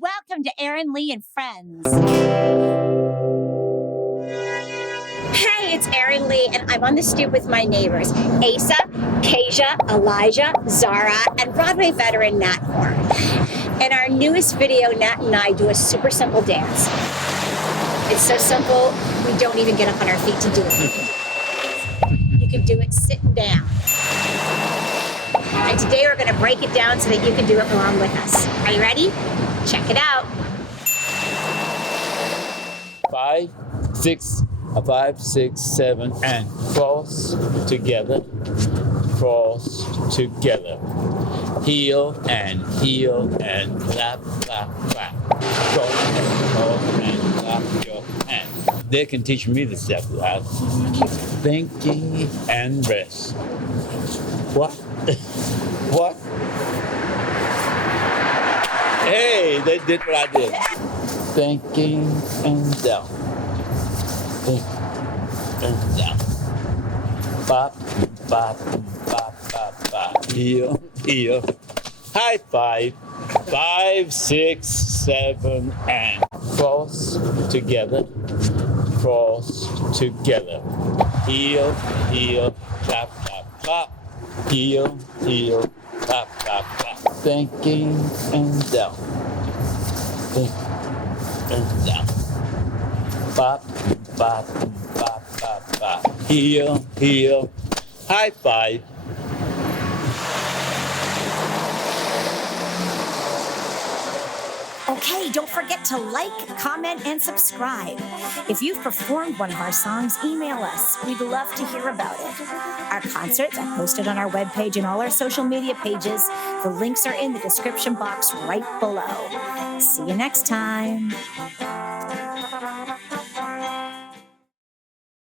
Welcome to Erin Lee and Friends. Hey, it's Erin Lee, and I'm on the stoop with my neighbors, Asa, Kasja, Elijah, Zara, and Broadway veteran Nat Horne. In our newest video, Nat and I do a super simple dance. It's so simple, we don't even get up on our feet to do it. You can do it sitting down. And today we're going to break it down so that you can do it along with us. Are you ready? Check it out. 5, 6, 7, and cross together, heel and clap, clap, clap. Cross and clap your hand. They can teach me the step that. Thinking and rest. What? What? Hey, they did what I did. Thinking and down. Think and down. Bop, bop, bop, bop, bop. Heel, heel. High five. 5, 6, 7, and cross together. Heel, heel, clap, clap, clap. Heel, heel, clap, clap, clap. Thinking and down. Think and down. Bop, bop, bop, bop, bop. Heel, heel. High five. Okay, don't forget to like, comment, and subscribe. If you've performed one of our songs, email us. We'd love to hear about it. Our concerts are posted on our webpage and all our social media pages. The links are in the description box right below. See you next time.